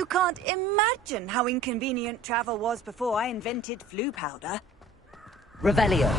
You can't imagine how inconvenient travel was before I invented flu powder. Revelio.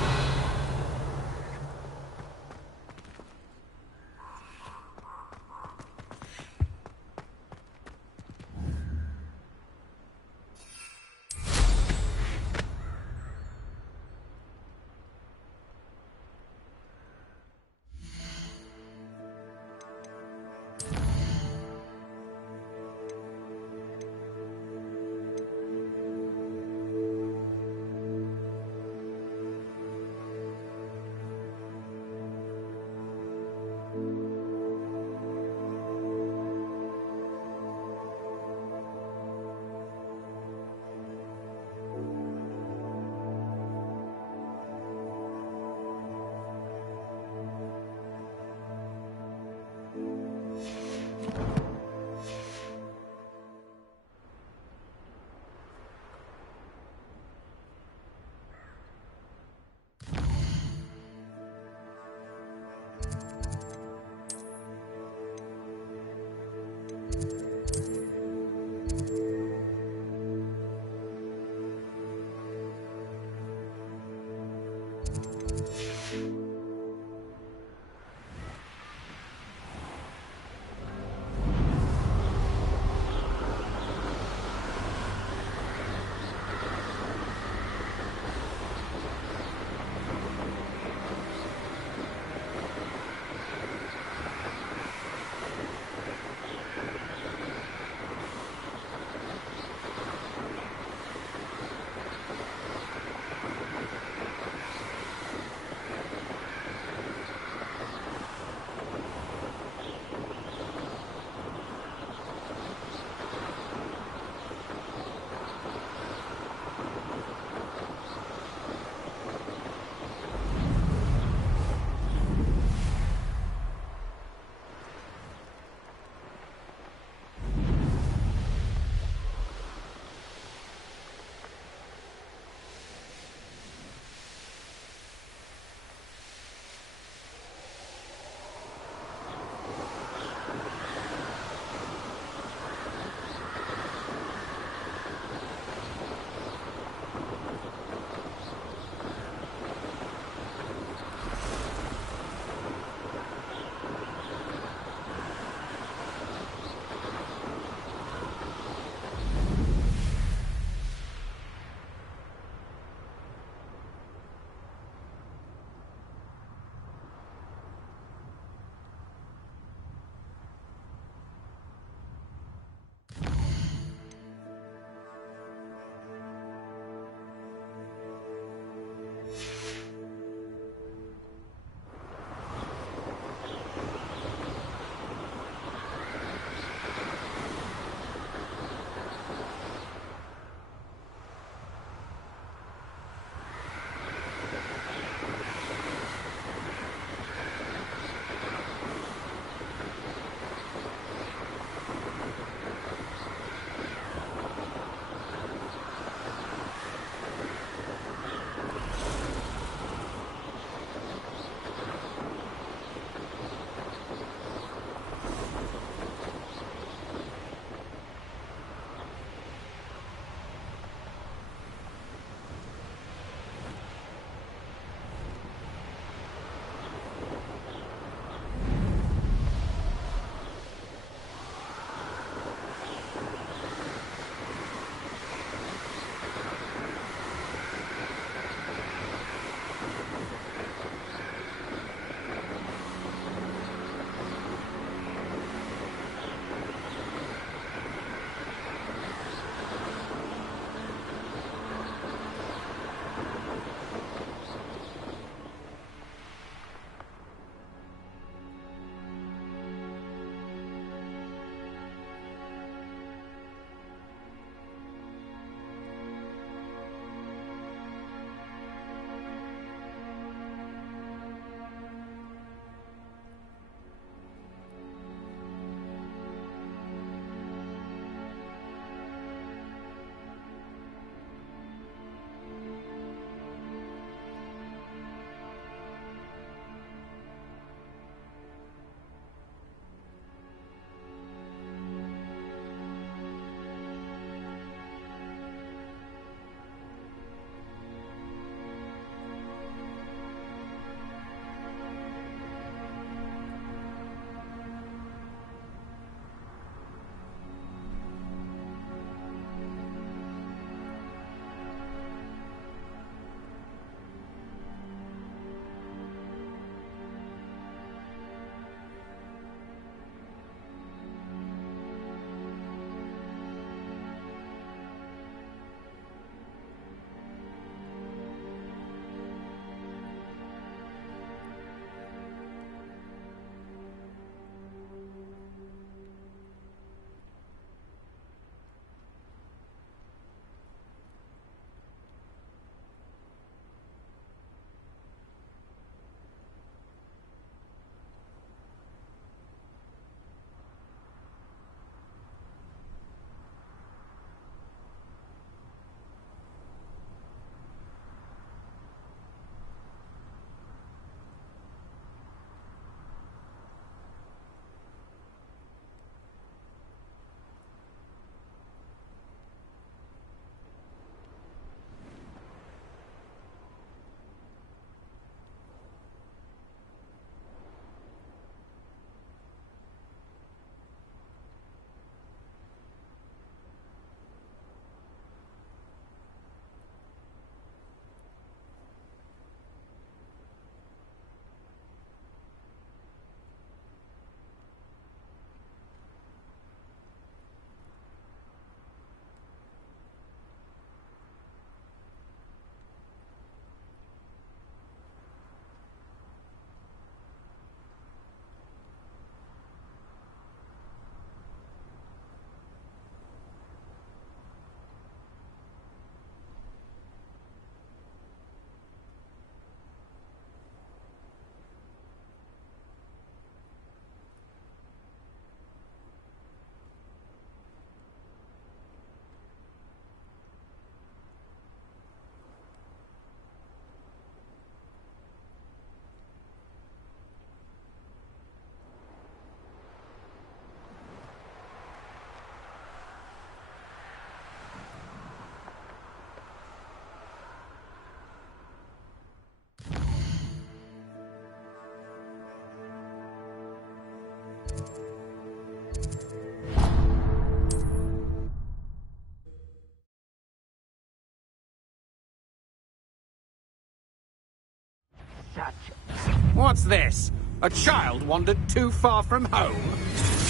What's this? A child wandered too far from home?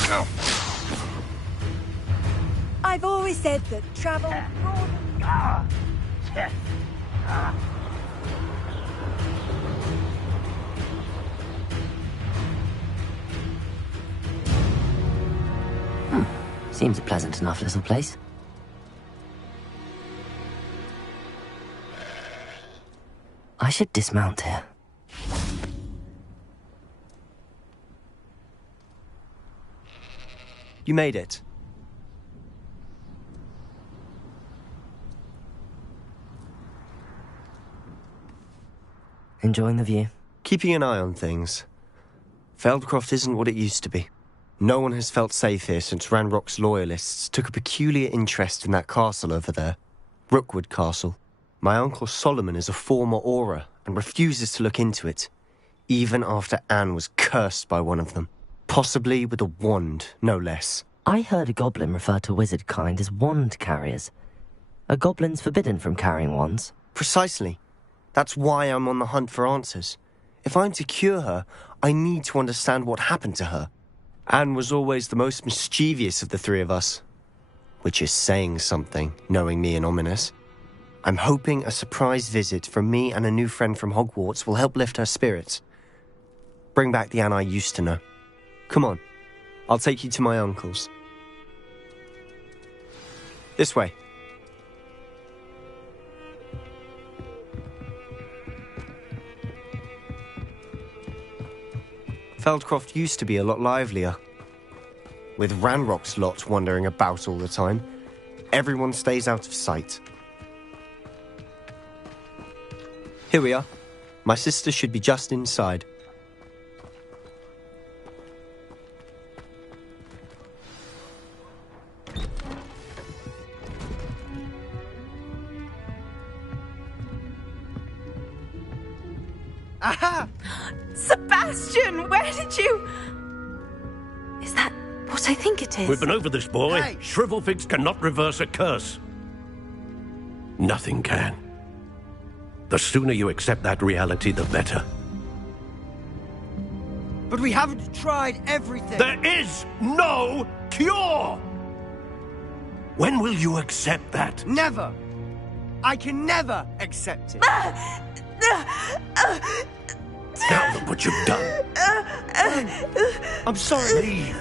Oh. I've always said that travel Seems a pleasant enough little place. I should dismount here. You made it. Enjoying the view? Keeping an eye on things. Feldcroft isn't what it used to be. No one has felt safe here since Ranrock's loyalists took a peculiar interest in that castle over there. Rookwood Castle. My uncle Solomon is a former Auror and refuses to look into it, even after Anne was cursed by one of them. Possibly with a wand, no less. I heard a goblin refer to wizard kind as wand carriers. Are goblins forbidden from carrying wands? Precisely. That's why I'm on the hunt for answers. If I'm to cure her, I need to understand what happened to her. Anne was always the most mischievous of the three of us. Which is saying something, knowing me and Ominous. I'm hoping a surprise visit from me and a new friend from Hogwarts will help lift her spirits. Bring back the Anne I used to know. Come on, I'll take you to my uncle's. This way. Feldcroft used to be a lot livelier. With Ranrock's lot wandering about all the time, everyone stays out of sight. Here we are. My sister should be just inside. Aha! Sebastian, where did you... Is that what I think it is? We've been over this, boy. Hey. Shrivelfigs cannot reverse a curse. Nothing can. The sooner you accept that reality, the better. But we haven't tried everything. There is no cure! When will you accept that? Never. I can never accept it. Now look what you've done. I'm sorry. Leave.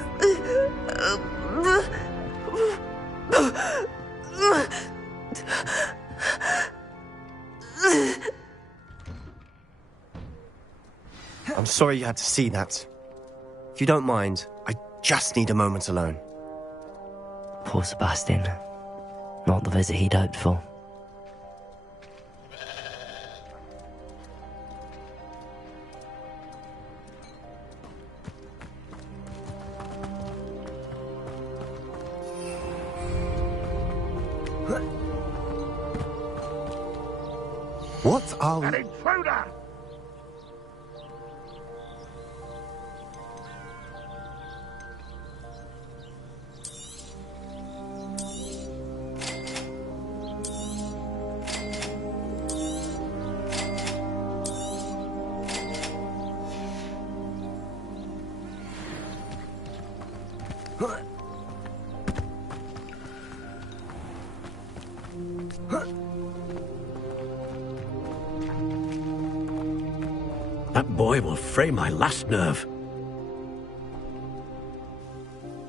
I'm sorry you had to see that. If you don't mind, I just need a moment alone. Poor Sebastian. Not the visit he'd hoped for. What are we... An intruder! That boy will fray my last nerve.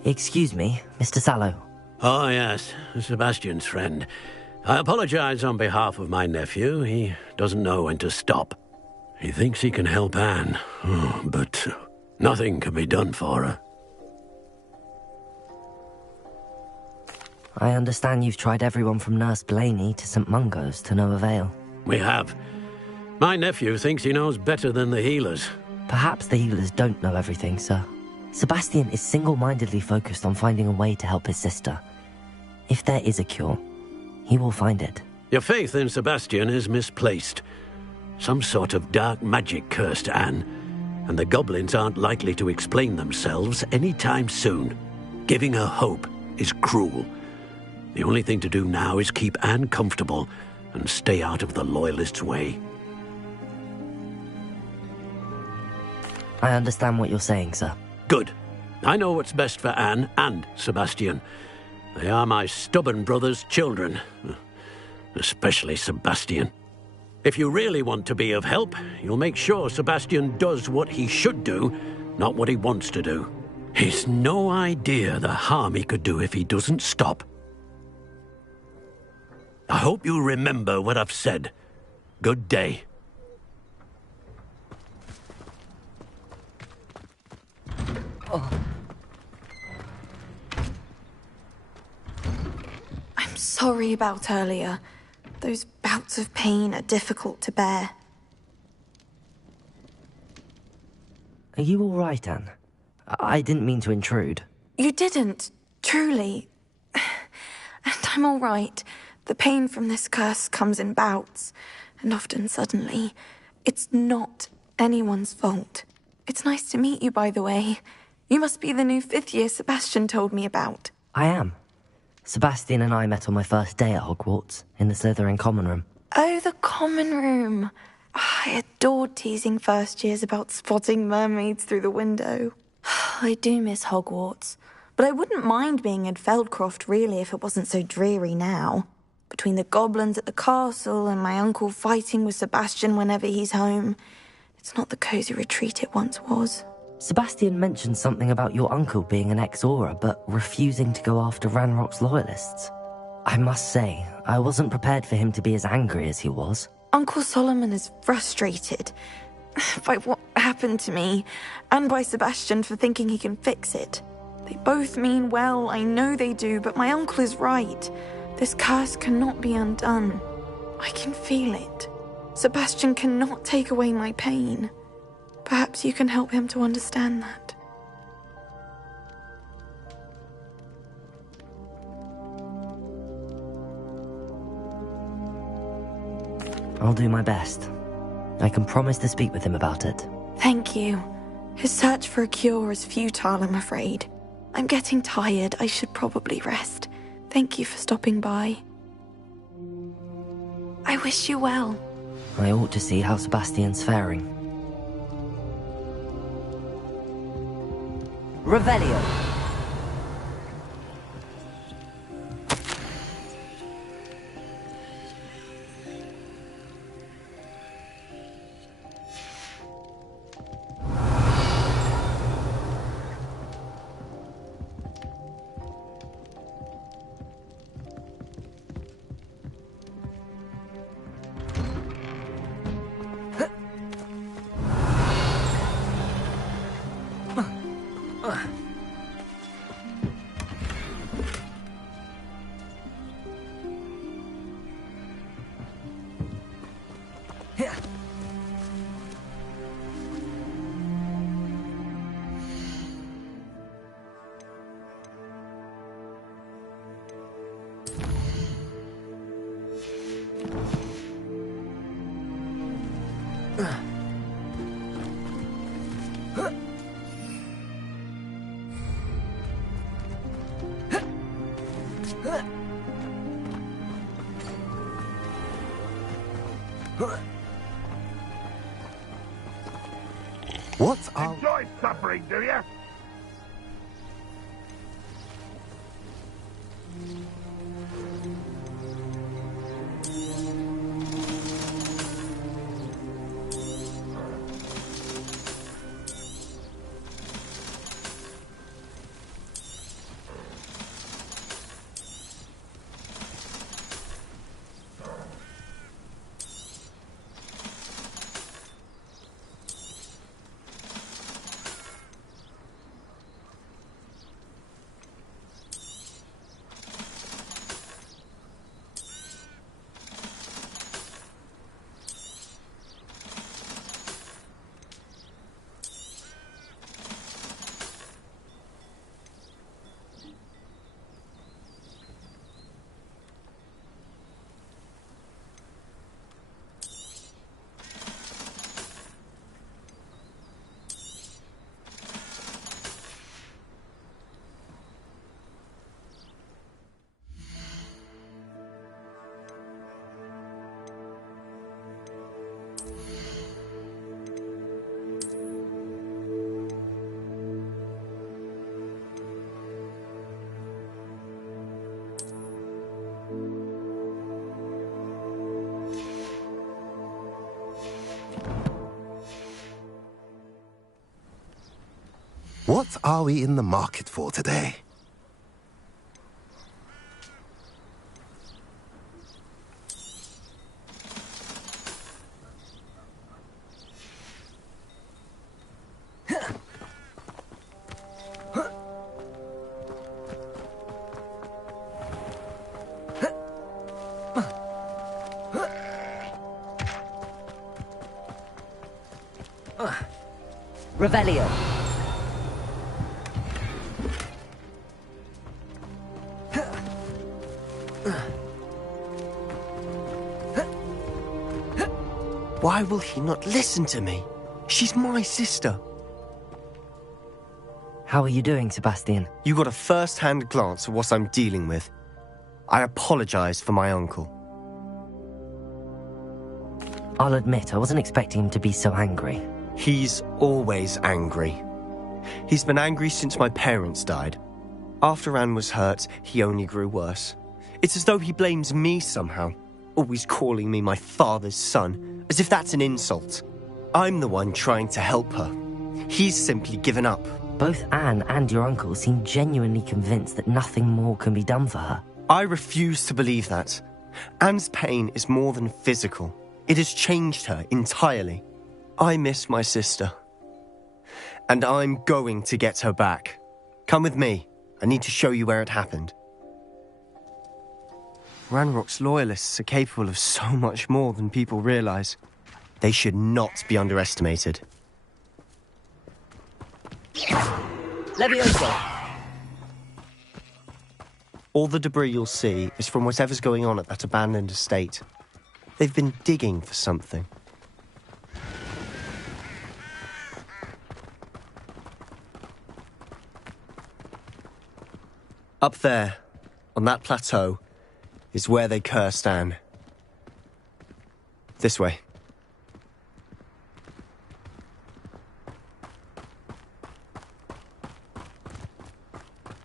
Excuse me, Mr. Sallow. Oh, yes, Sebastian's friend. I apologize on behalf of my nephew. He doesn't know when to stop. He thinks he can help Anne, but nothing can be done for her. I understand you've tried everyone from Nurse Blaney to St. Mungo's to no avail. We have. My nephew thinks he knows better than the healers. Perhaps the healers don't know everything, sir. Sebastian is single-mindedly focused on finding a way to help his sister. If there is a cure, he will find it. Your faith in Sebastian is misplaced. Some sort of dark magic cursed Anne, and the goblins aren't likely to explain themselves anytime soon. Giving her hope is cruel. The only thing to do now is keep Anne comfortable and stay out of the Loyalists' way. I understand what you're saying, sir. Good. I know what's best for Anne and Sebastian. They are my stubborn brother's children. Especially Sebastian. If you really want to be of help, you'll make sure Sebastian does what he should do, not what he wants to do. He's no idea the harm he could do if he doesn't stop. I hope you remember what I've said. Good day. I'm sorry about earlier. Those bouts of pain are difficult to bear. Are you all right, Anne? I didn't mean to intrude. You didn't, truly. And I'm all right. The pain from this curse comes in bouts, and often suddenly. It's not anyone's fault. It's nice to meet you, by the way. You must be the new 5th year Sebastian told me about. I am. Sebastian and I met on my first day at Hogwarts, in the Slytherin common room. Oh, the common room. I adored teasing first years about spotting mermaids through the window. I do miss Hogwarts, but I wouldn't mind being in Feldcroft, really, if it wasn't so dreary now. Between the goblins at the castle and my uncle fighting with Sebastian whenever he's home, it's not the cosy retreat it once was. Sebastian mentioned something about your uncle being an ex-Auror, but refusing to go after Ranrock's loyalists. I must say, I wasn't prepared for him to be as angry as he was. Uncle Solomon is frustrated by what happened to me, and by Sebastian for thinking he can fix it. They both mean well, I know they do, but my uncle is right. This curse cannot be undone. I can feel it. Sebastian cannot take away my pain. Perhaps you can help him to understand that. I'll do my best. I can promise to speak with him about it. Thank you. His search for a cure is futile, I'm afraid. I'm getting tired. I should probably rest. Thank you for stopping by. I wish you well. I ought to see how Sebastian's faring. Revelio. What's our... Enjoy suffering, do you? What are we in the market for today? Revelio. Why will he not listen to me? She's my sister. How are you doing, Sebastian? You got a first-hand glance at what I'm dealing with. I apologize for my uncle. I'll admit, I wasn't expecting him to be so angry. He's always angry. He's been angry since my parents died. After Anne was hurt, he only grew worse. It's as though he blames me somehow, always calling me my father's son, as if that's an insult. I'm the one trying to help her. He's simply given up. Both Anne and your uncle seem genuinely convinced that nothing more can be done for her. I refuse to believe that. Anne's pain is more than physical. It has changed her entirely. I miss my sister. And I'm going to get her back. Come with me. I need to show you where it happened. Ranrock's loyalists are capable of so much more than people realize. They should not be underestimated. Levioso! All the debris you'll see is from whatever's going on at that abandoned estate. They've been digging for something. Up there, on that plateau, is where they cursed Anne. This way.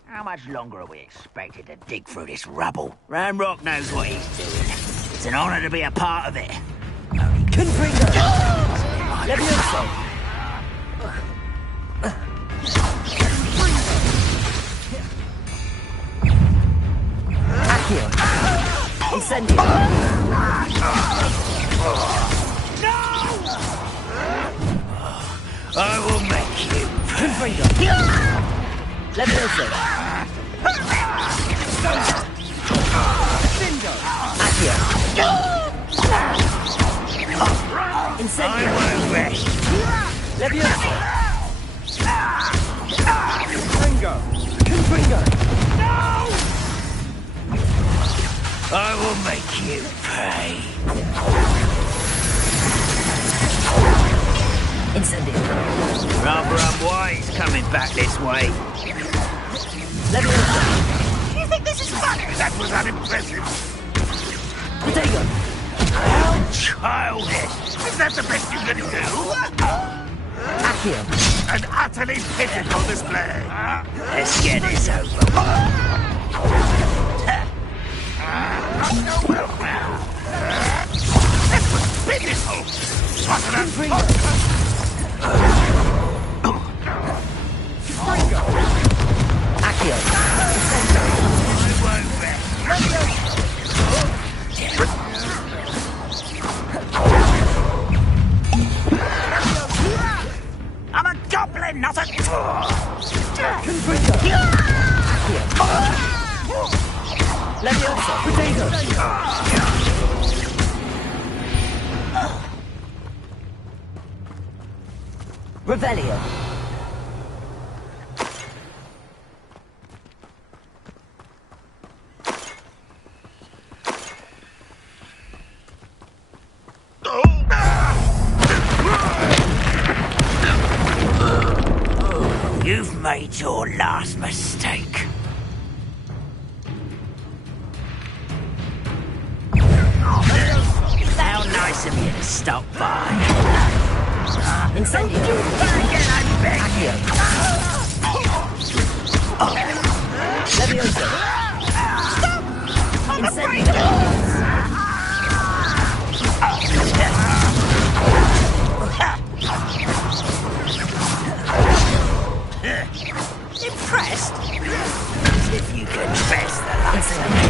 How much longer are we expected to dig through this rubble? Ranrock knows what he's doing. It's an honor to be a part of it. Confringo! Levioso! Accio! Incendio! I will make you. Confringo! Levioso! Accio! Incendio! I won't rest. Levioso! Confringo! I will make you pay. Incendio! Rather unwise coming back this way. Levioso! You think this is funny? That was unimpressive. Potato! How childish! Is that the best you can do? Accio! An utterly pitiful display. Let's get this over. This was pitiful. What an Accio! I won't rest. I'm a goblin, not a tour. Levioso! Potato! Revelio! You've made your last mistake. How nice of you to stop by. Incendio! Again, I beg you. Levioso! Incendio! As if you confess the likes of me.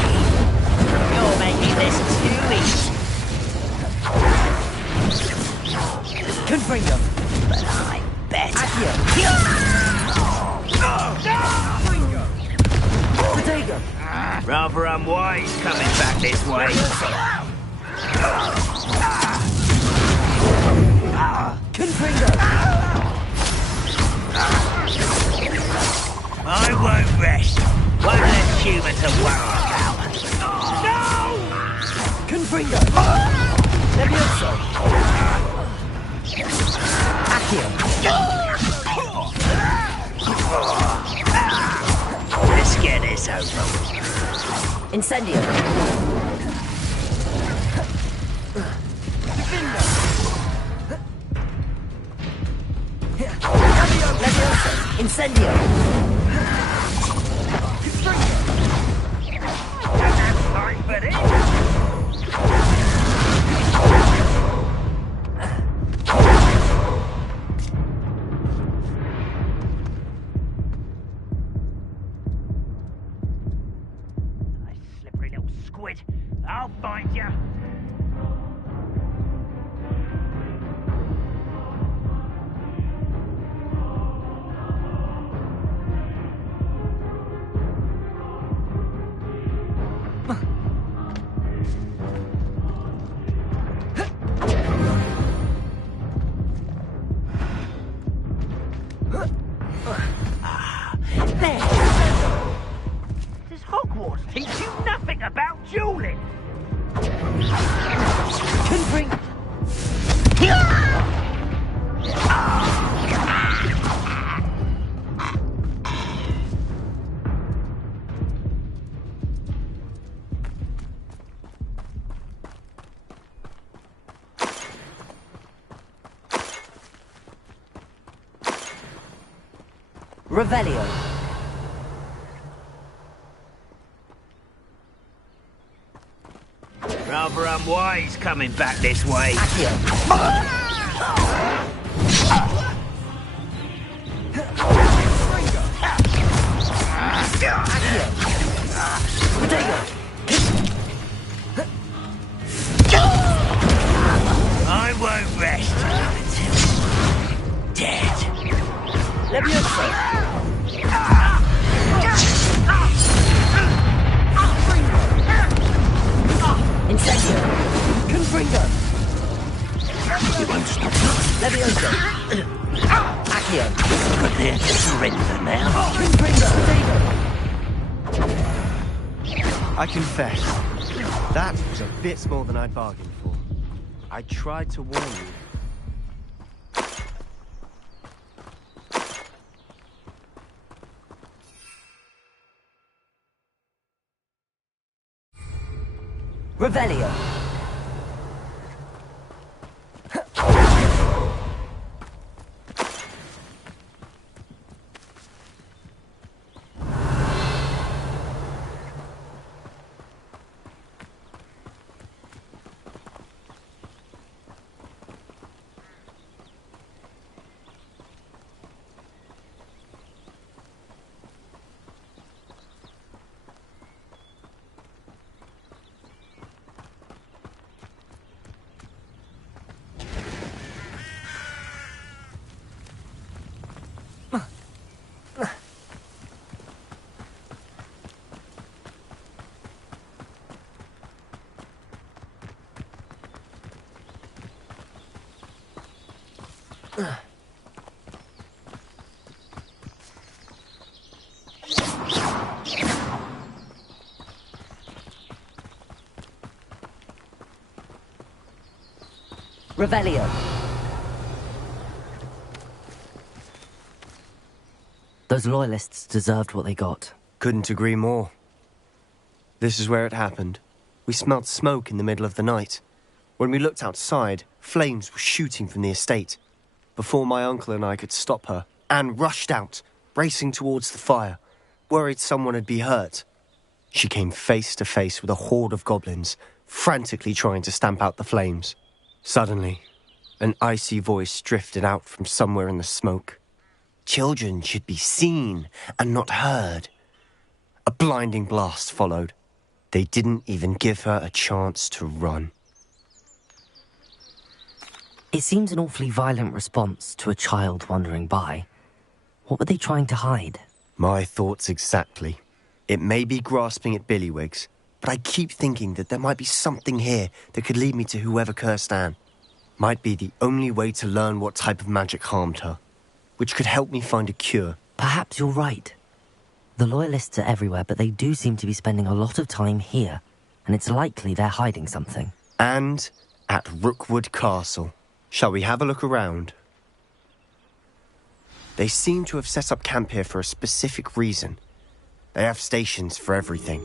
You're making this too easy. Confringo. But I'm better. Accio. Potato. Rather unwise coming back this way. Confringo. I won't rest. Won't let humans a worry about. No! Confringo. Levioso. Accio. Let's get this over. Incendio. Levioso. Incendio. Sorry, buddy. Slippery little squid. I'll find you. Does Hogwarts teach you nothing about dueling? Confringo. Revelio. Rather unwise coming back this way. Accio. Potato. I won't rest until dead. Levioso. Incendio. Confringo. You won't stop. Levioso. Accio. Prepare to surrender now. Confringo. I confess, that was a bit more than I bargained for. I tried to warn you. Revelio. Revelio. Those loyalists deserved what they got. Couldn't agree more. This is where it happened. We smelled smoke in the middle of the night. When we looked outside, flames were shooting from the estate. Before my uncle and I could stop her, Anne rushed out, racing towards the fire, worried someone had been hurt. She came face to face with a horde of goblins, frantically trying to stamp out the flames. Suddenly, an icy voice drifted out from somewhere in the smoke. Children should be seen and not heard. blinding blast followed. They didn't even give her a chance to run. It seems an awfully violent response to a child wandering by. What were they trying to hide? My thoughts exactly. It may be grasping at Billywigs, but I keep thinking that there might be something here that could lead me to whoever cursed Anne. Might be the only way to learn what type of magic harmed her, which could help me find a cure. Perhaps you're right. The Loyalists are everywhere, but they do seem to be spending a lot of time here, and it's likely they're hiding something. And at Rookwood Castle. Shall we have a look around? They seem to have set up camp here for a specific reason. They have stations for everything.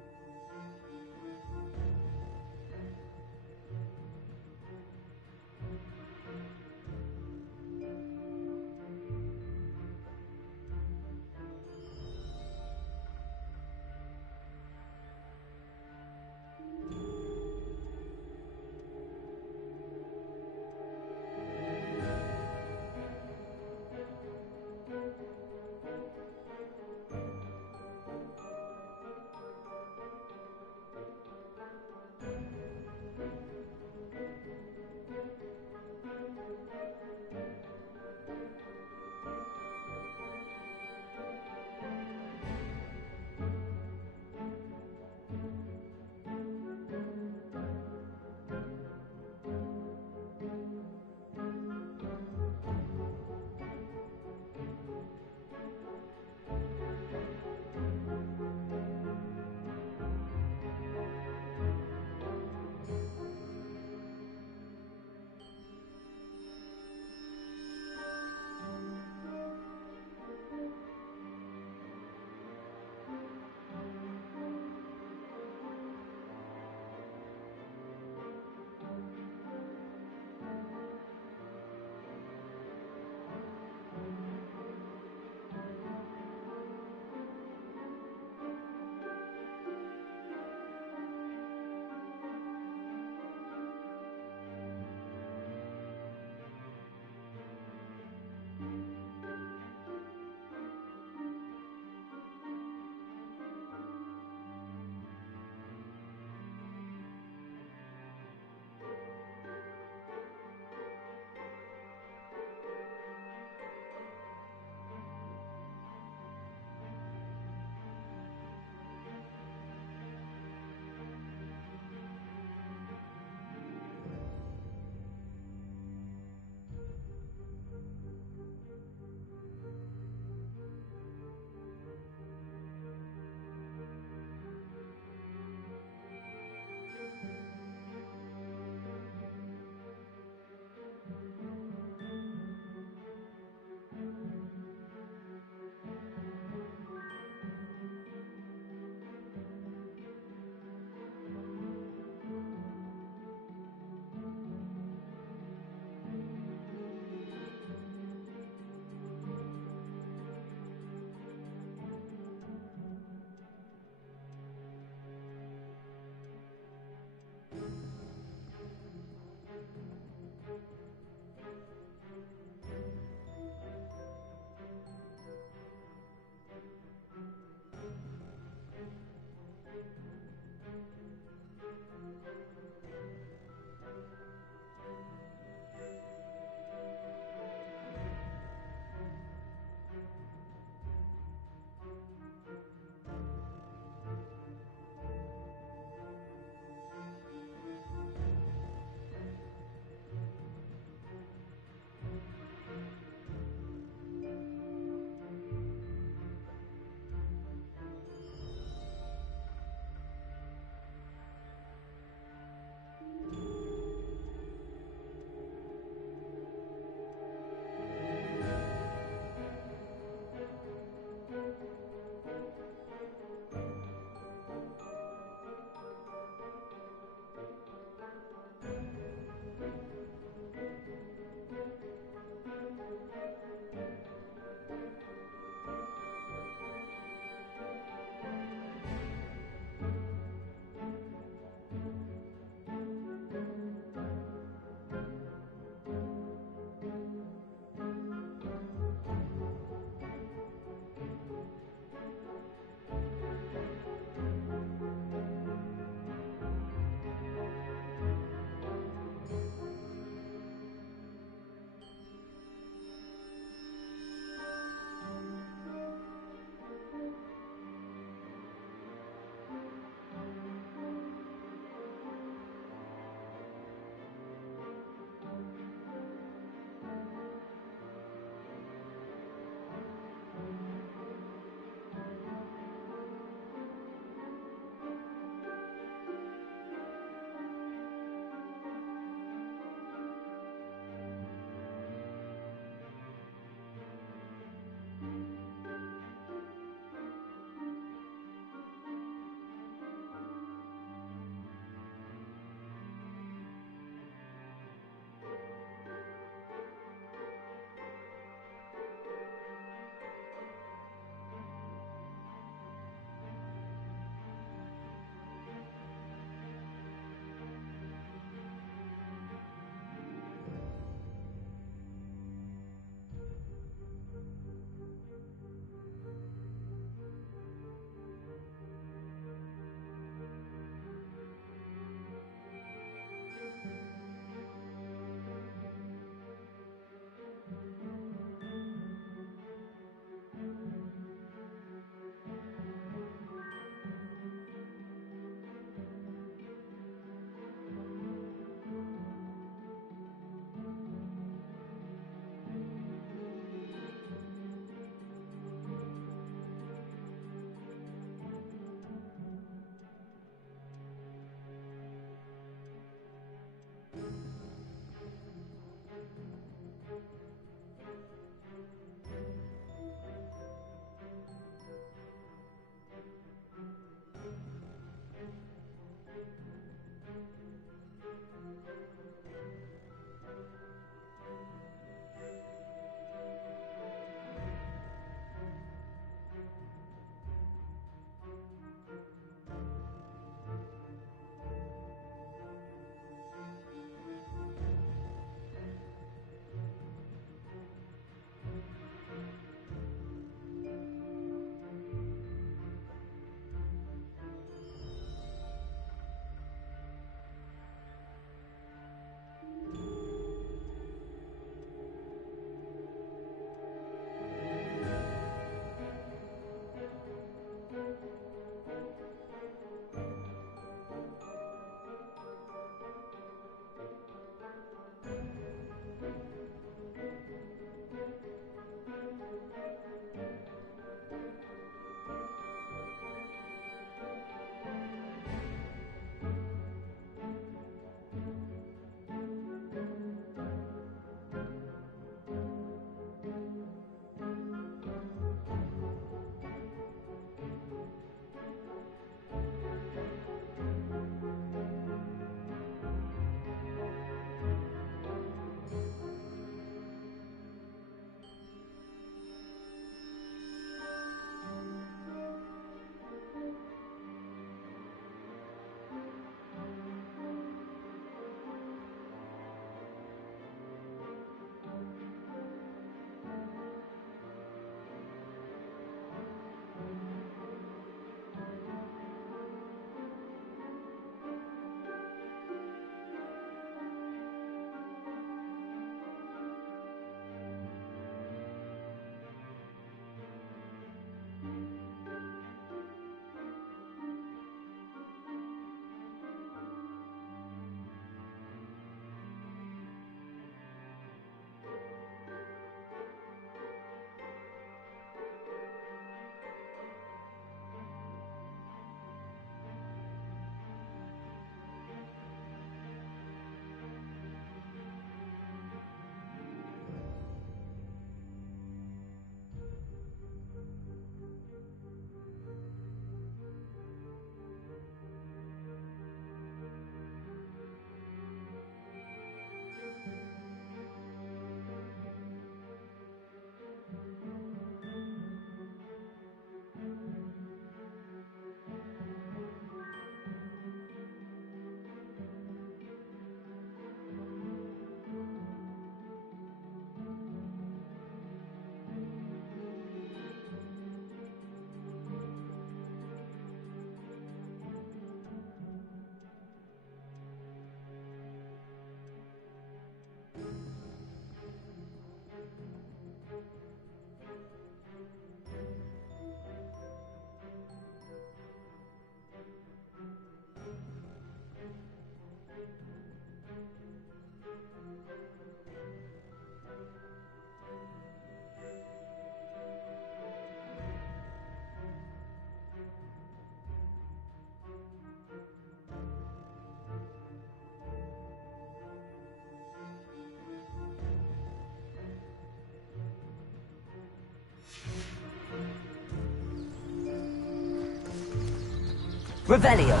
Revelio!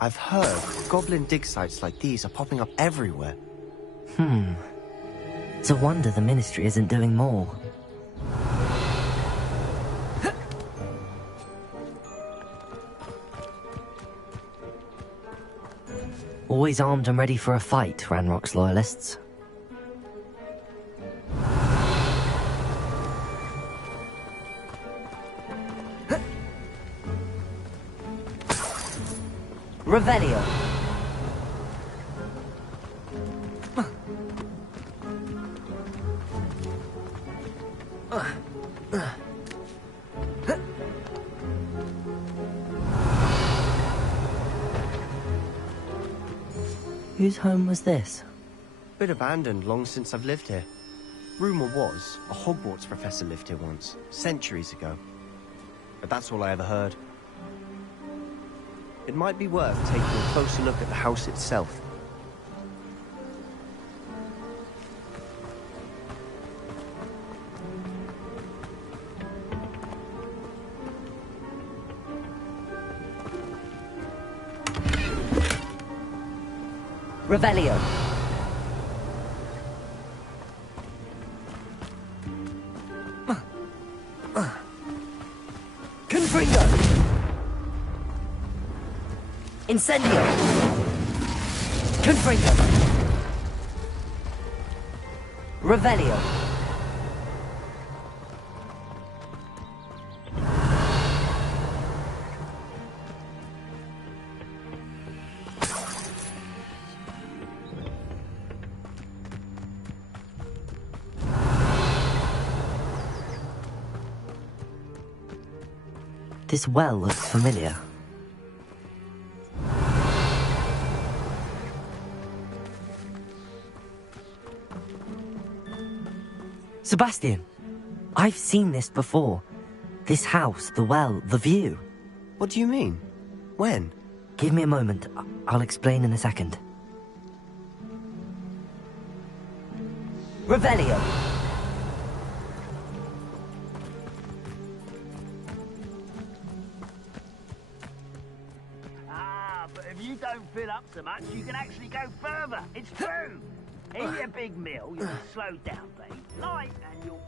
I've heard goblin dig sites like these are popping up everywhere. It's a wonder the Ministry isn't doing more. Always armed and ready for a fight, Ranrock's loyalists. Revelio. Whose home was this? Bit abandoned long since I've lived here. Rumour was, a Hogwarts professor lived here once, centuries ago. But that's all I ever heard. It might be worth taking a closer look at the house itself. Revelio. Confringo. Incendio. Confringo. Revelio. This well looks familiar. Sebastian, I've seen this before. This house, the well, the view. What do you mean? When? Give me a moment. I'll explain in a second. Revelio. But if you don't fill up so much, you can actually go further. It's true. In your big mill, you'll slow down, babe. Light, and you'll...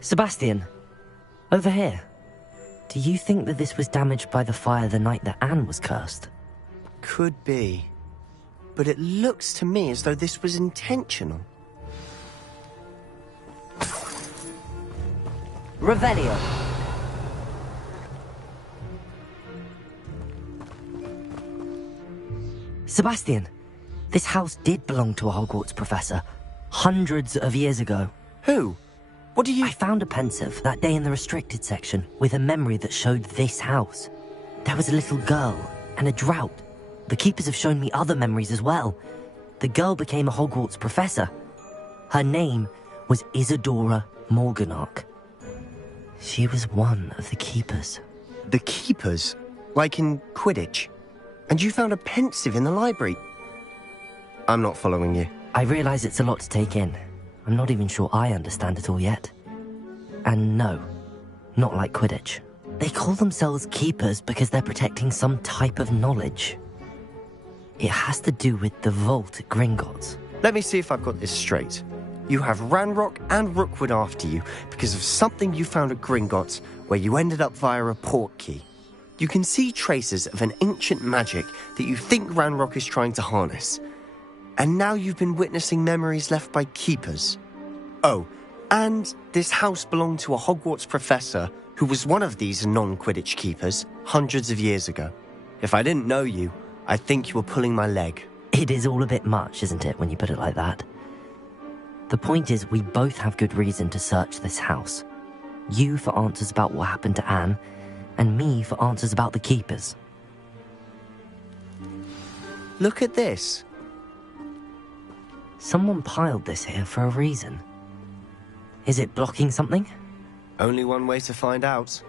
Sebastian, over here. Do you think that this was damaged by the fire the night that Anne was cursed? Could be. But it looks to me as though this was intentional. Revelio. Sebastian, this house did belong to a Hogwarts professor, hundreds of years ago. Who? What do you... I found a pensive that day in the restricted section with a memory that showed this house. There was a little girl and a drought. The keepers have shown me other memories as well. The girl became a Hogwarts professor. Her name was Isadora Morganach. She was one of the keepers. The keepers? Like in Quidditch? And you found a pensive in the library? I'm not following you. I realize it's a lot to take in. I'm not even sure I understand it all yet. And no, not like Quidditch. They call themselves keepers because they're protecting some type of knowledge. It has to do with the vault at Gringotts. Let me see if I've got this straight. You have Ranrock and Rookwood after you because of something you found at Gringotts where you ended up via a portkey. You can see traces of an ancient magic that you think Ranrock is trying to harness. And now you've been witnessing memories left by keepers. Oh, and this house belonged to a Hogwarts professor who was one of these non-Quidditch keepers hundreds of years ago. If I didn't know you, I'd think you were pulling my leg. It is all a bit much, isn't it, when you put it like that? The point is, we both have good reason to search this house. You for answers about what happened to Anne, and me for answers about the keepers. Look at this. Someone piled this here for a reason. Is it blocking something? Only one way to find out.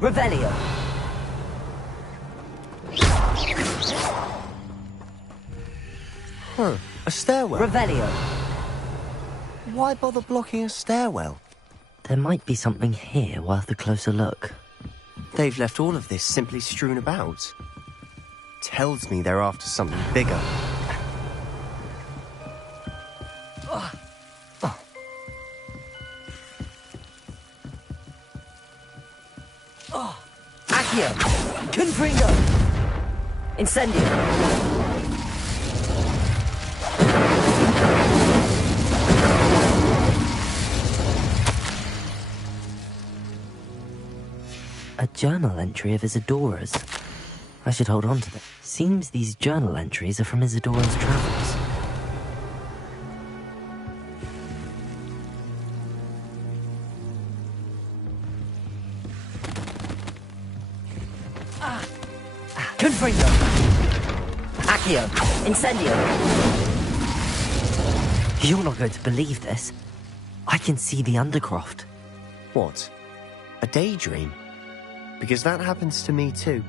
Revelio. Huh. A stairwell? Revelio. Why bother blocking a stairwell? There might be something here worth a closer look. They've left all of this simply strewn about. Tells me they're after something bigger. Accio! Confringo! Incendio! A journal entry of Isadora's. I should hold on to them. Seems these journal entries are from Isadora's travels. Confringo! Accio! Incendio! You're not going to believe this. I can see the Undercroft. What? A daydream? Because that happens to me too.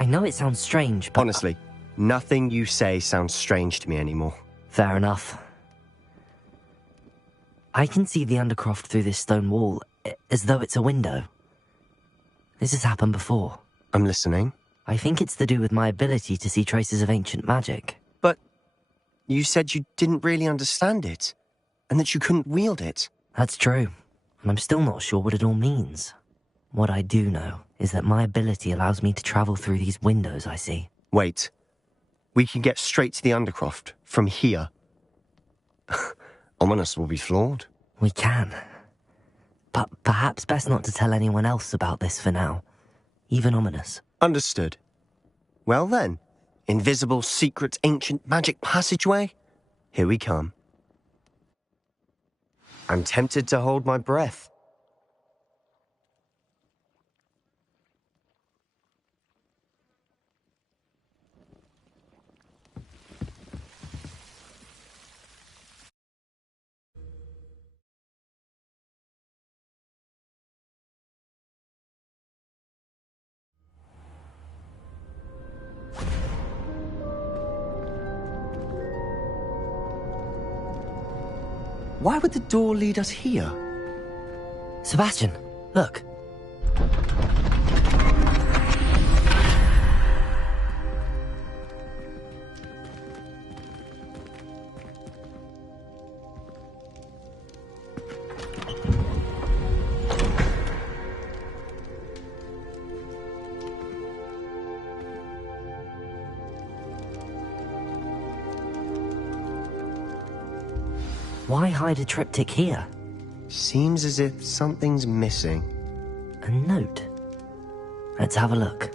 I know it sounds strange, but... Honestly, nothing you say sounds strange to me anymore. Fair enough. I can see the Undercroft through this stone wall, as though it's a window. This has happened before. I'm listening. I think it's to do with my ability to see traces of ancient magic. But you said you didn't really understand it, and that you couldn't wield it. That's true, and I'm still not sure what it all means. What I do know is that my ability allows me to travel through these windows I see. Wait. We can get straight to the Undercroft from here. Ominous will be floored. We can. But perhaps best not to tell anyone else about this for now. Even Ominous. Understood. Well then, invisible, secret, ancient magic passageway? Here we come. I'm tempted to hold my breath. Why would the door lead us here? Sebastian, look. Why hide a triptych here? Seems as if something's missing. A note. Let's have a look.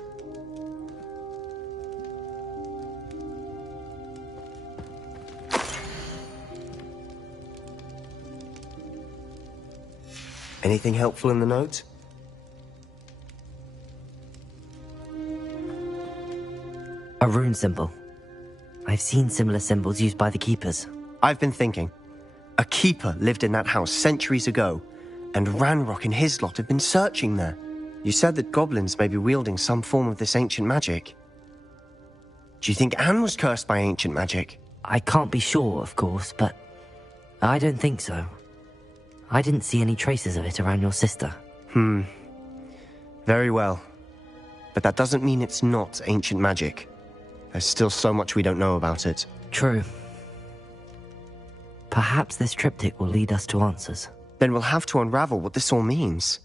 Anything helpful in the note? A rune symbol. I've seen similar symbols used by the keepers. I've been thinking. A keeper lived in that house centuries ago, and Ranrock and his lot have been searching there. You said that goblins may be wielding some form of this ancient magic. Do you think Anne was cursed by ancient magic? I can't be sure, of course, but I don't think so. I didn't see any traces of it around your sister. Very well. But that doesn't mean it's not ancient magic. There's still so much we don't know about it. True. Perhaps this triptych will lead us to answers. Then we'll have to unravel what this all means.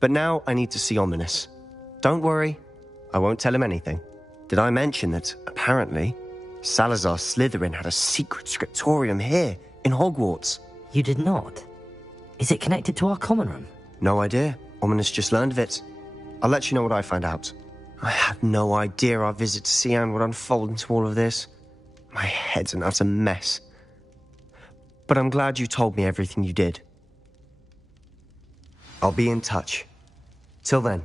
But now I need to see Ominous. Don't worry, I won't tell him anything. Did I mention that, apparently, Salazar Slytherin had a secret scriptorium here, in Hogwarts? You did not? Is it connected to our common room? No idea. Ominous just learned of it. I'll let you know what I find out. I had no idea our visit to Cian would unfold into all of this. My head's an utter mess. But I'm glad you told me everything you did. I'll be in touch. Till then.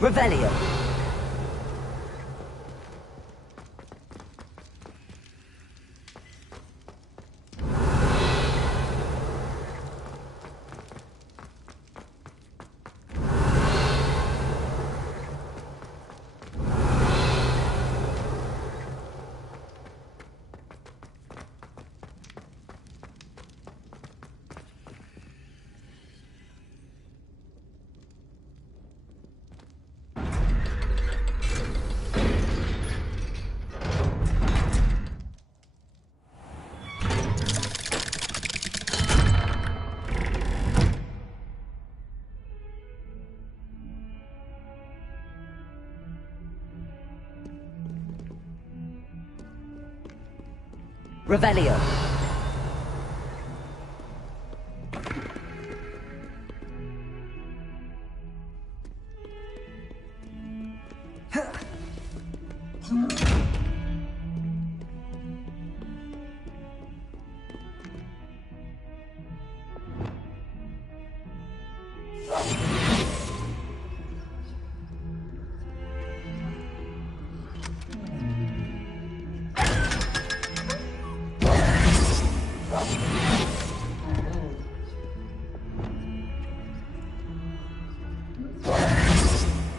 Revelio. Revelio.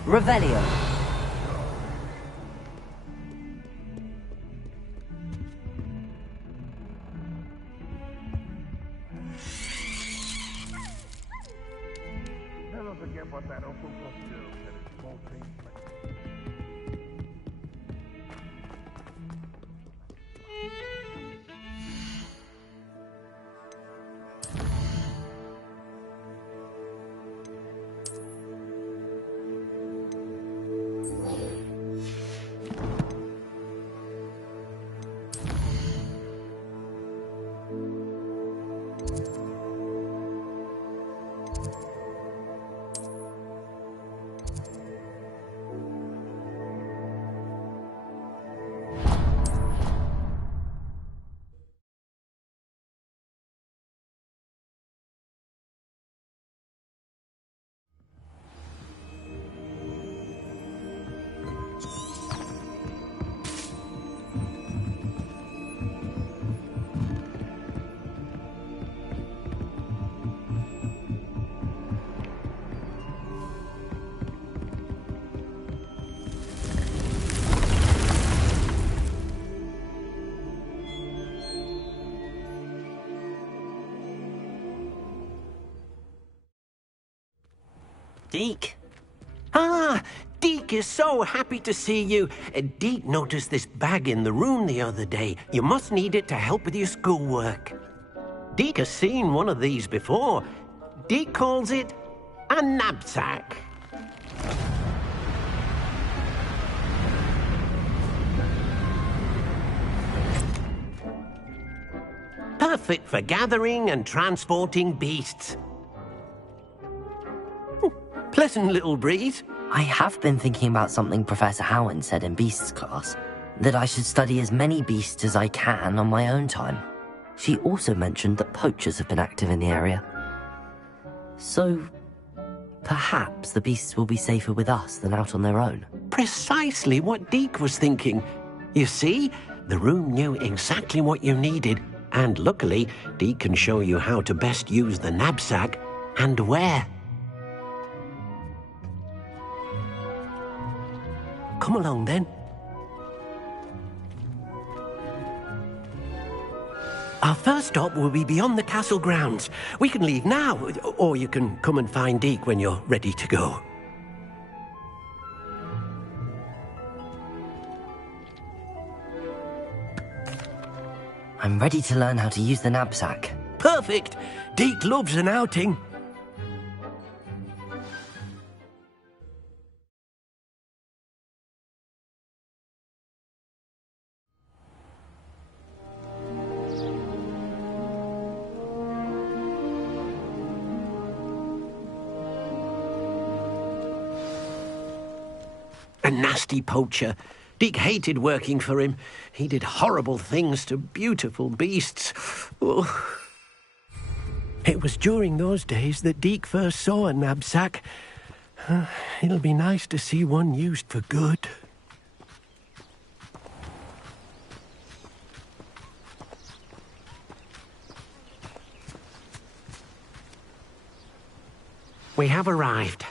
Revelio. Never forget what that Uncle will do and it won't take place. Deke? Ah, Deke is so happy to see you. Deke noticed this bag in the room the other day. You must need it to help with your schoolwork. Deke has seen one of these before. Deke calls it a knapsack. Perfect for gathering and transporting beasts. Pleasant little breeze. I have been thinking about something Professor Howard said in Beasts class, that I should study as many beasts as I can on my own time. She also mentioned that poachers have been active in the area. So, perhaps the beasts will be safer with us than out on their own. Precisely what Deke was thinking. You see, the room knew exactly what you needed, and luckily, Deke can show you how to best use the knapsack and where. Come along, then. Our first stop will be beyond the castle grounds. We can leave now, or you can come and find Deke when you're ready to go. I'm ready to learn how to use the knapsack. Perfect! Deke loves an outing. A nasty poacher. Deke hated working for him. He did horrible things to beautiful beasts. Oh. It was during those days that Deke first saw a knapsack. It'll be nice to see one used for good. We have arrived.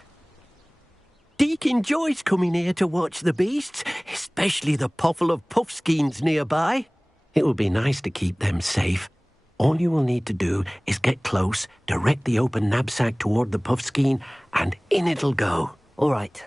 Deke enjoys coming here to watch the beasts, especially the potful of puffskeins nearby. It will be nice to keep them safe. All you will need to do is get close, direct the open knapsack toward the puffskein, and in it'll go. All right.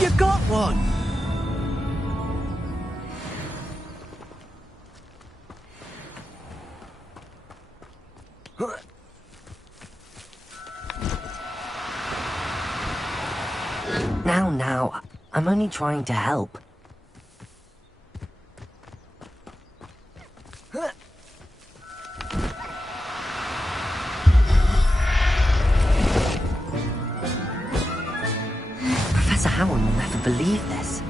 You got one! Now, I'm only trying to help. Professor Howard will never believe this.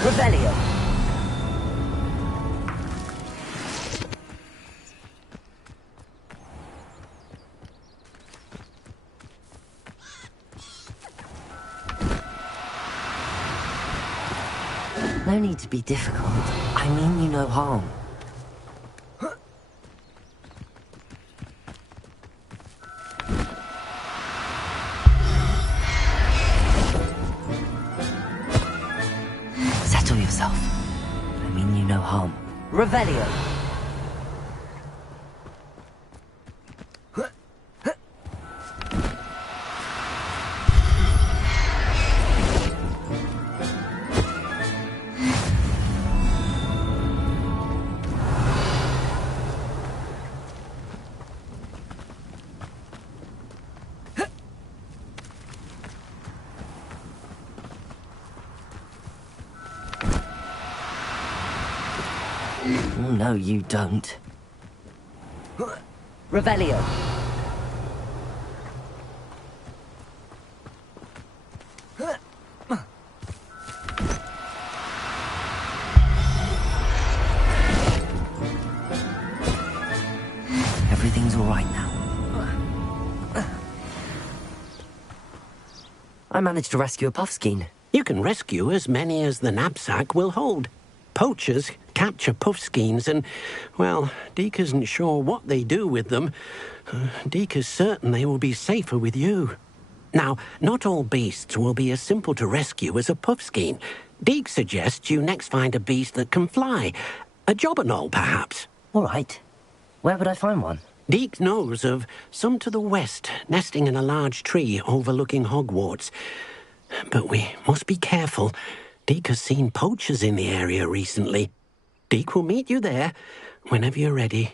Revelio. No need to be difficult. I mean you no harm. Settle yourself. I mean you no harm. Revelio. No, you don't. Revelio. Everything's all right now. I managed to rescue a puffskein. You can rescue as many as the knapsack will hold. Poachers capture puffskeins and, well, Deke isn't sure what they do with them. Deke is certain they will be safer with you. Now, not all beasts will be as simple to rescue as a puffskein. Deke suggests you next find a beast that can fly. A jobberknoll, perhaps. All right. Where would I find one? Deke knows of some to the west, nesting in a large tree overlooking Hogwarts. But we must be careful. Deke has seen poachers in the area recently. Deke will meet you there whenever you're ready.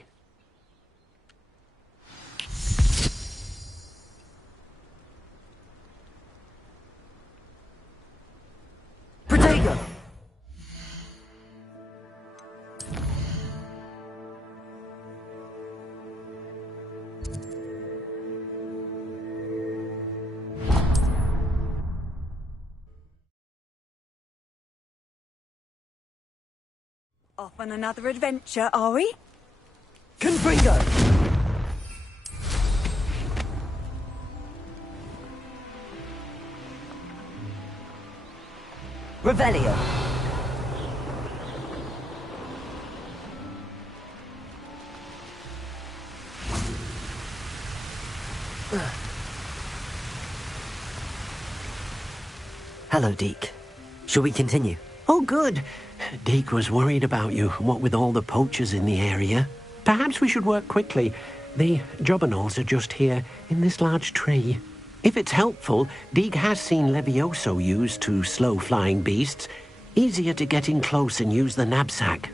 Protego! Off on another adventure, are we? Confringo! Revelio! Hello, Deke. Shall we continue? Oh, good. Deke was worried about you, what with all the poachers in the area. Perhaps we should work quickly. The jobberknolls are just here, in this large tree. If it's helpful, Deke has seen Levioso used to slow flying beasts. Easier to get in close and use the knapsack.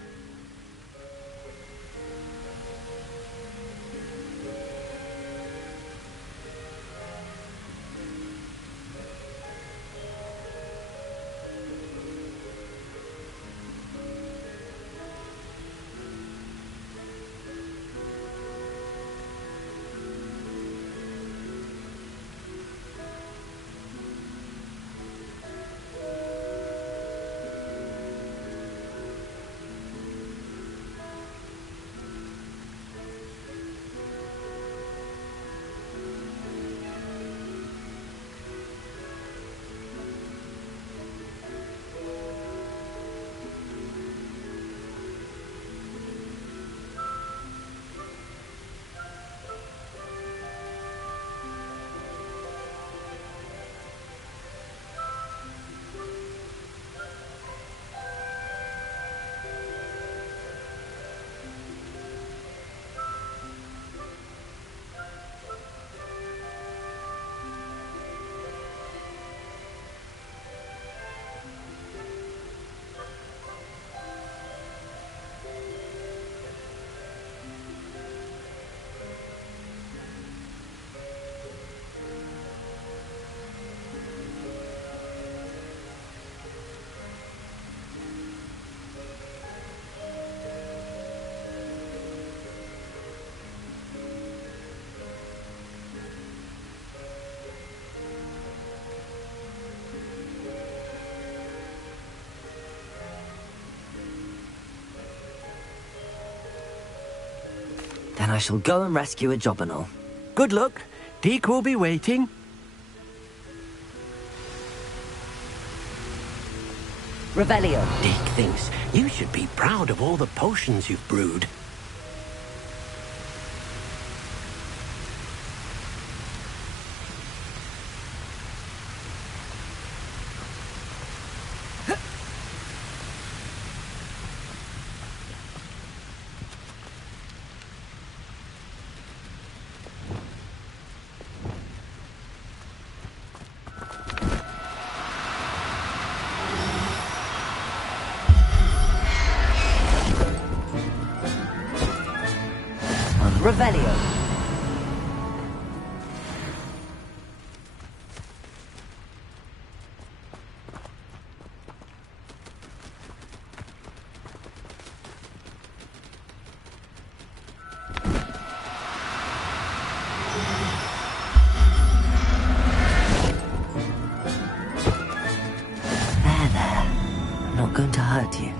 Then I shall go and rescue a jobberknoll. Good luck. Deke will be waiting. Revelio. Deke thinks you should be proud of all the potions you've brewed. Revelio. There. I'm not going to hurt you.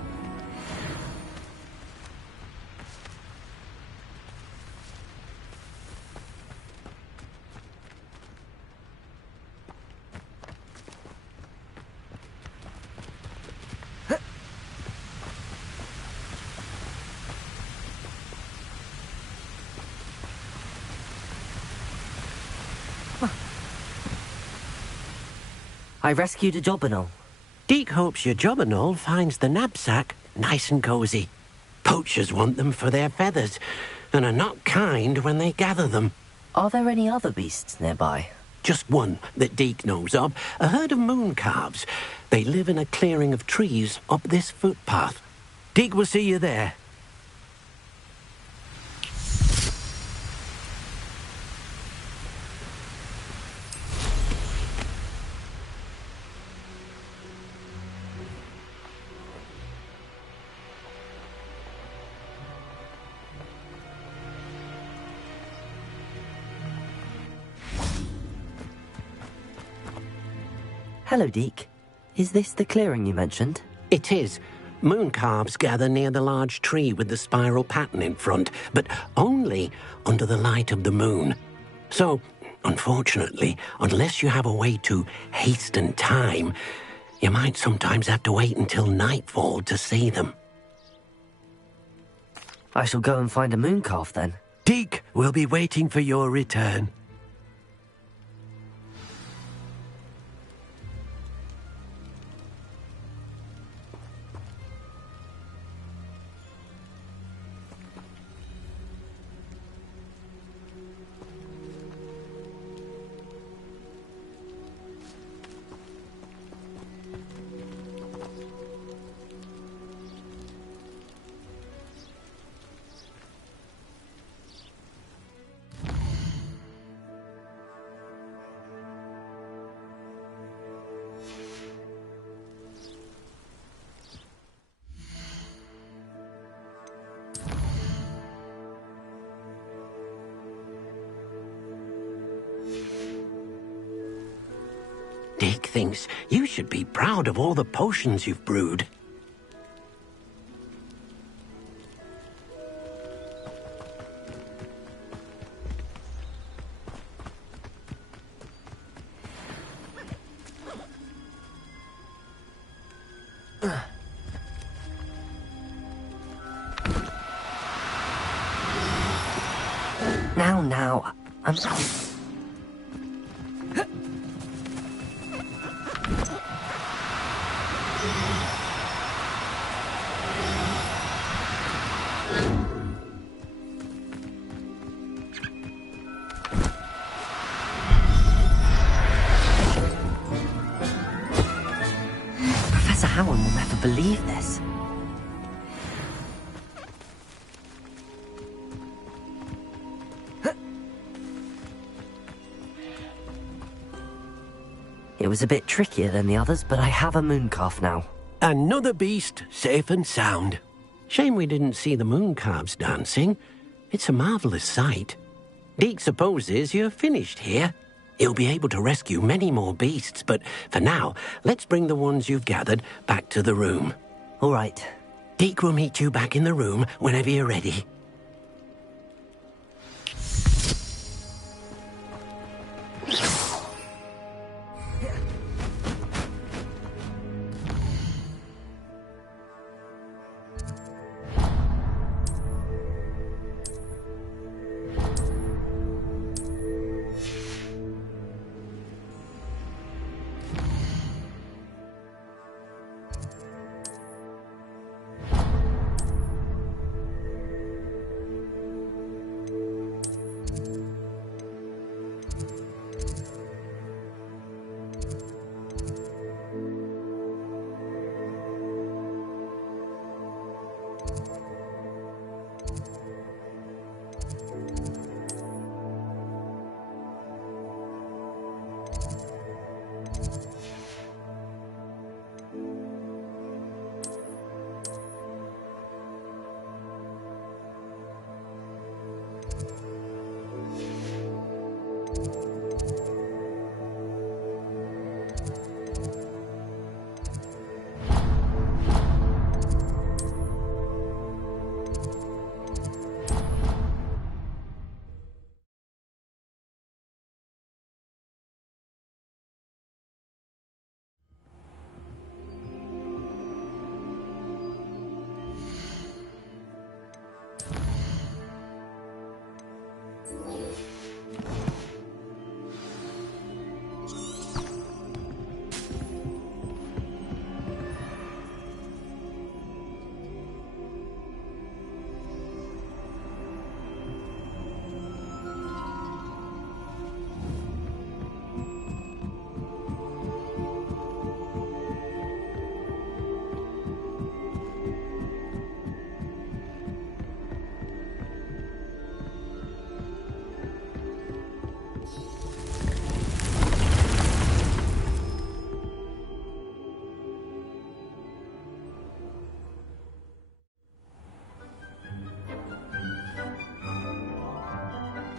I rescued a jobberknoll. Deke hopes your jobberknoll finds the knapsack nice and cozy. Poachers want them for their feathers, and are not kind when they gather them. Are there any other beasts nearby? Just one that Deke knows of, a herd of moon calves. They live in a clearing of trees up this footpath. Deke will see you there. Hello, Deke. Is this the clearing you mentioned? It is. Moon calves gather near the large tree with the spiral pattern in front, but only under the light of the moon. So, unfortunately, unless you have a way to hasten time, you might sometimes have to wait until nightfall to see them. I shall go and find a moon calf then. Deke will be waiting for your return. Deke thinks you should be proud of all the potions you've brewed. Now, I'm... Professor Howard will never believe this. It was a bit trickier than the others, but I have a moon calf now. Another beast, safe and sound. Shame we didn't see the moon calves dancing. It's a marvelous sight. Deke supposes you're finished here. He'll be able to rescue many more beasts, but for now, let's bring the ones you've gathered back to the room. All right. Deke will meet you back in the room whenever you're ready.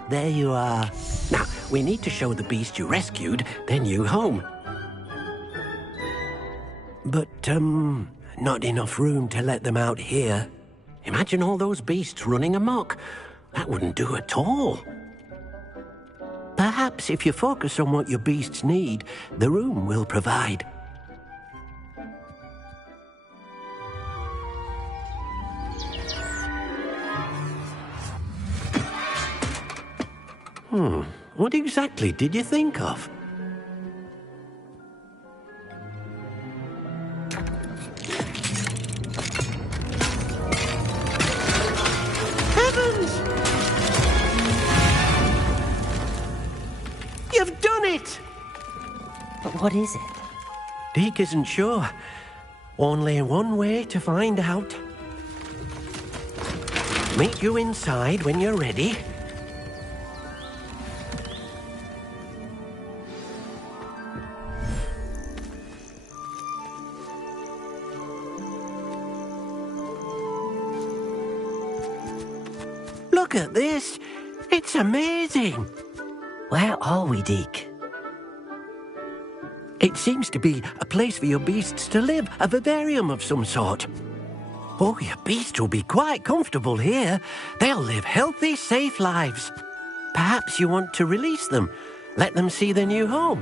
There you are. Now, we need to show the beast you rescued their new home. But, not enough room to let them out here. Imagine all those beasts running amok. That wouldn't do at all. Perhaps if you focus on what your beasts need, the room will provide. What exactly did you think of? Heavens! You've done it! But what is it? Deke isn't sure. Only one way to find out. Meet you inside when you're ready. Look at this. It's amazing. Where are we, Deke? It seems to be a place for your beasts to live, a vivarium of some sort. Oh, your beasts will be quite comfortable here. They'll live healthy, safe lives. Perhaps you want to release them, let them see their new home.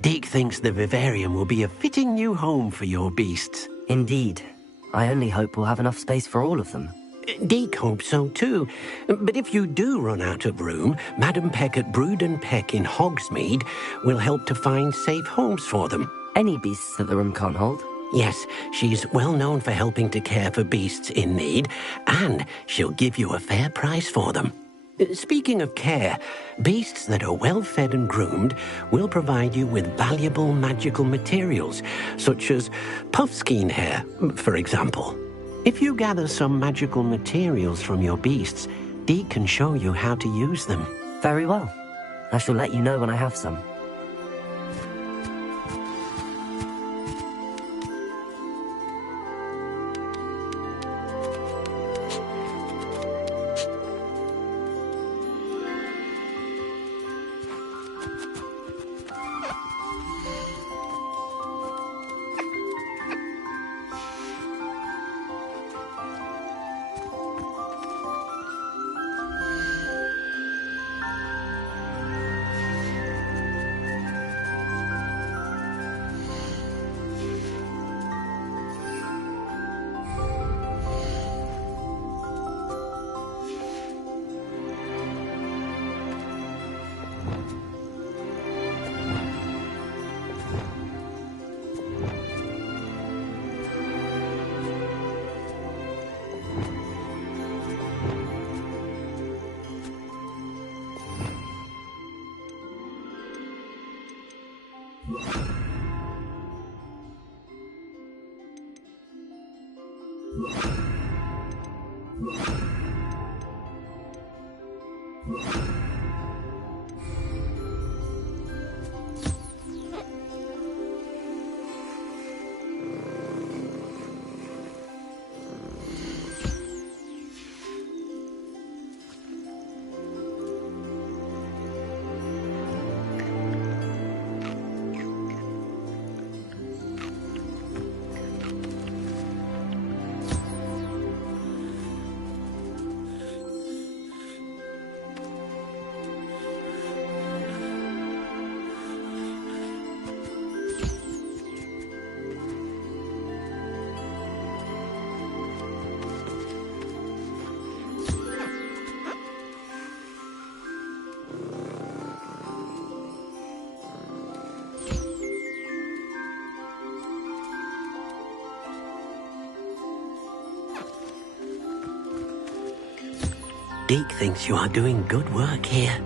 Deke thinks the vivarium will be a fitting new home for your beasts. Indeed. I only hope we'll have enough space for all of them. Deke hopes so too. But if you do run out of room, Madam Peck at Brood and Peck in Hogsmeade will help to find safe homes for them. Any beasts that the room can't hold? Yes, she's well known for helping to care for beasts in need, and she'll give you a fair price for them. Speaking of care, beasts that are well fed and groomed will provide you with valuable magical materials, such as puffskein hair, for example. If you gather some magical materials from your beasts, Deke can show you how to use them. Very well. I shall let you know when I have some. Deke thinks you are doing good work here.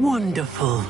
Wonderful.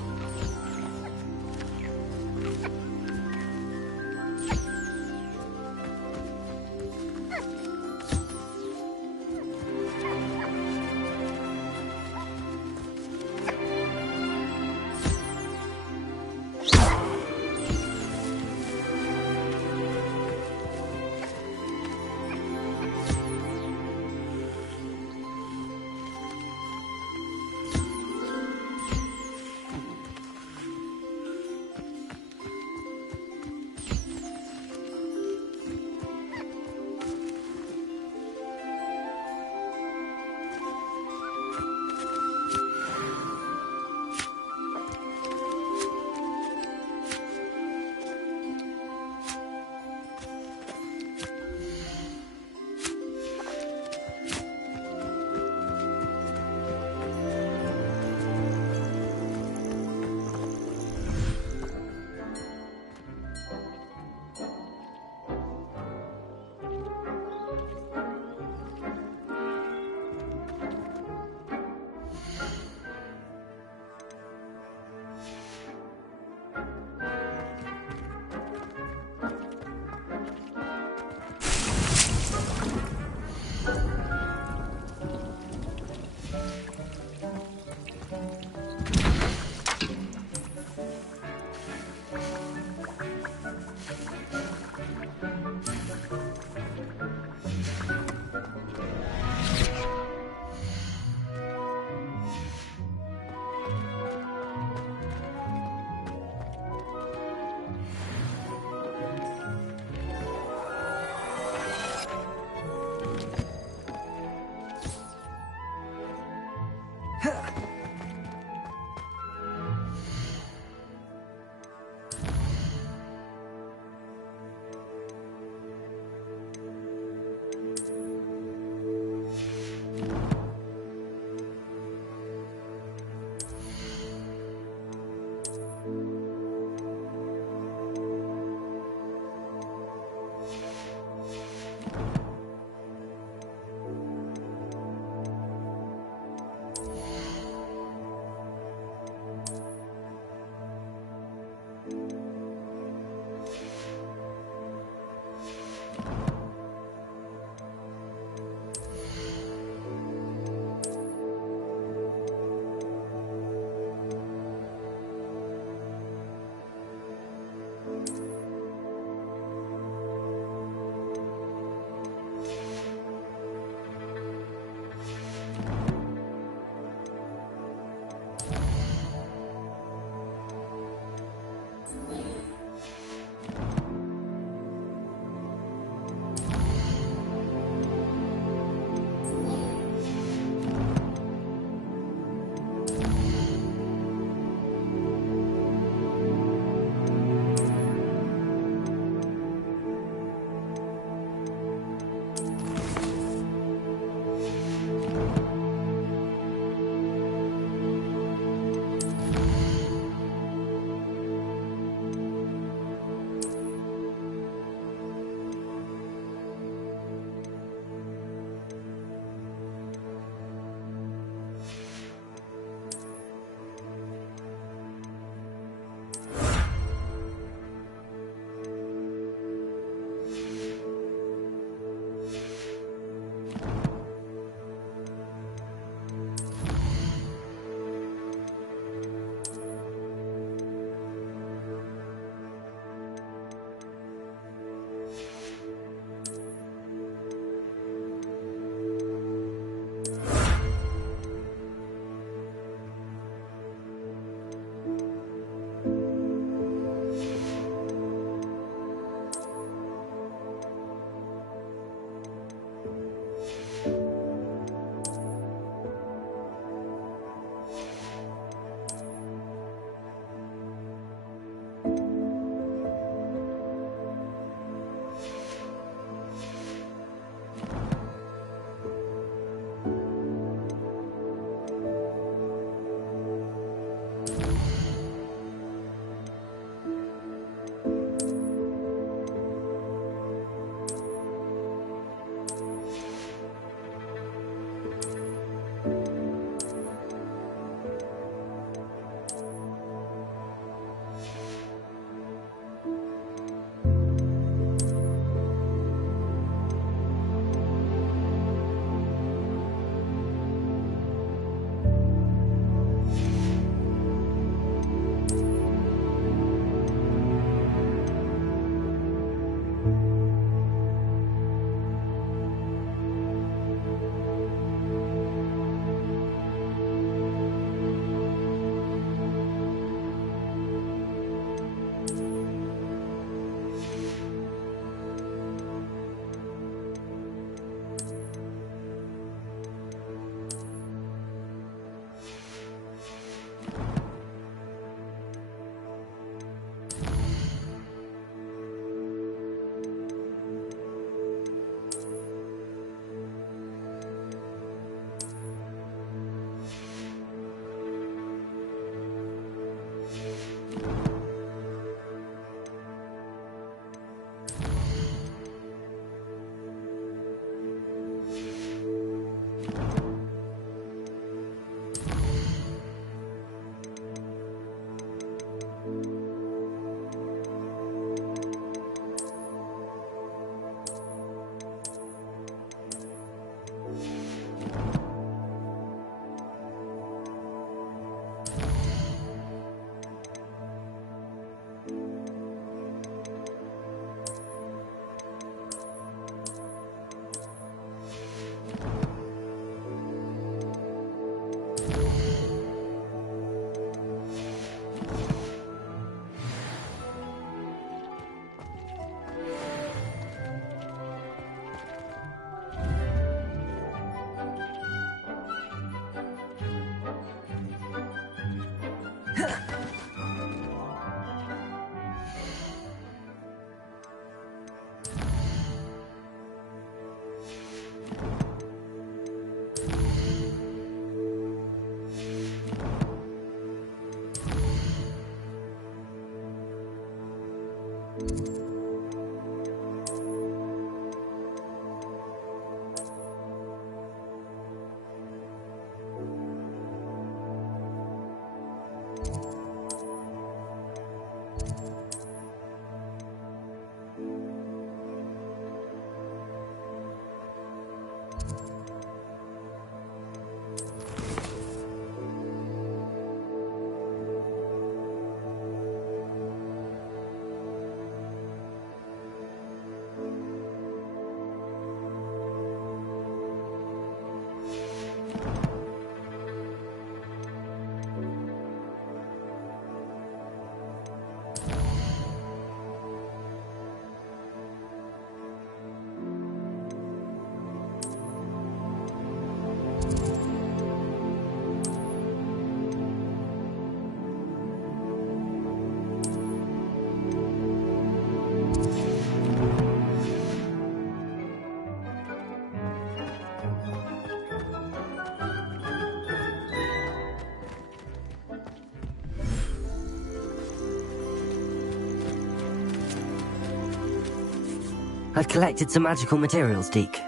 I've collected some magical materials, Deke.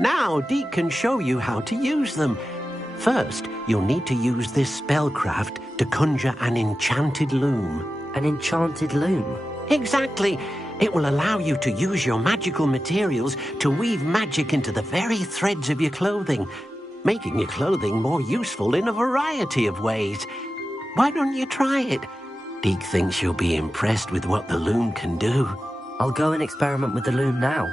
Now, Deke can show you how to use them. First, you'll need to use this spellcraft to conjure an enchanted loom. An enchanted loom? Exactly. It will allow you to use your magical materials to weave magic into the very threads of your clothing, making your clothing more useful in a variety of ways. Why don't you try it? Deke thinks you'll be impressed with what the loom can do. I'll go and experiment with the loom now.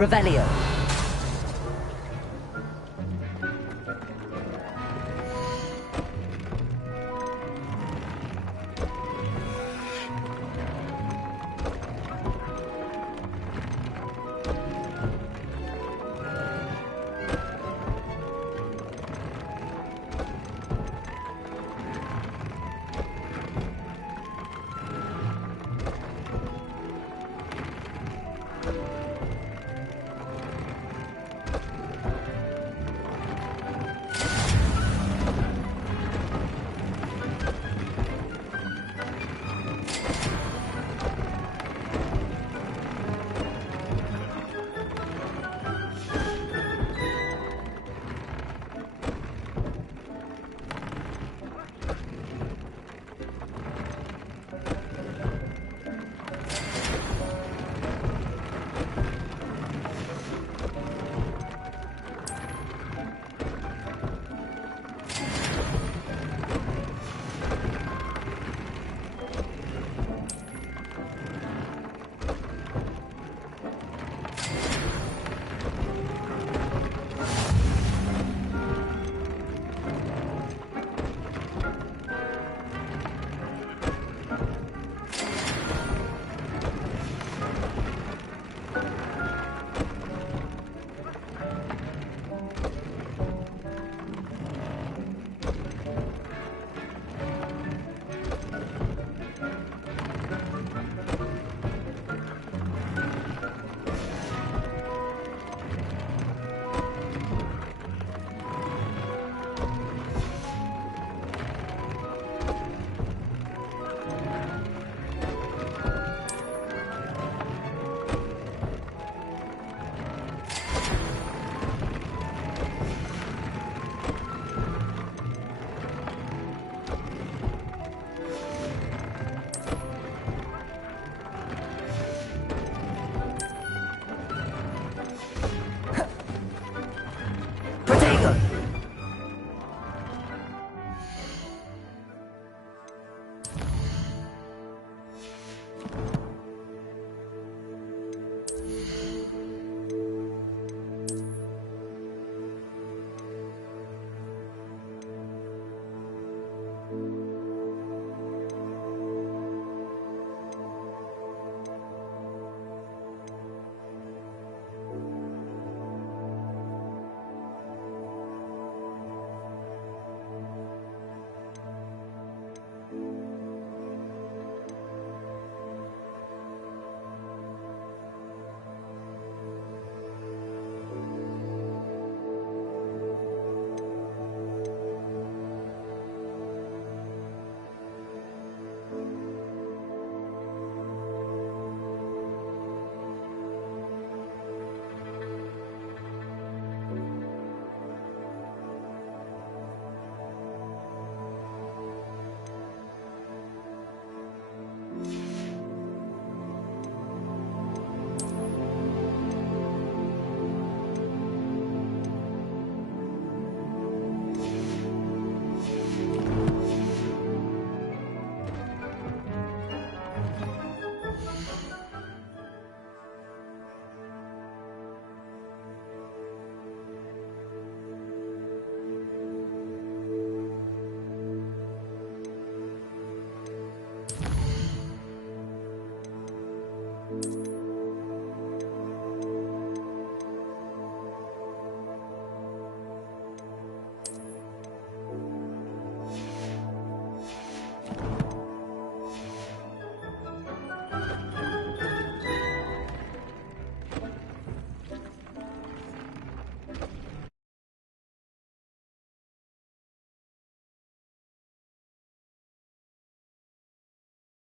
Revelio.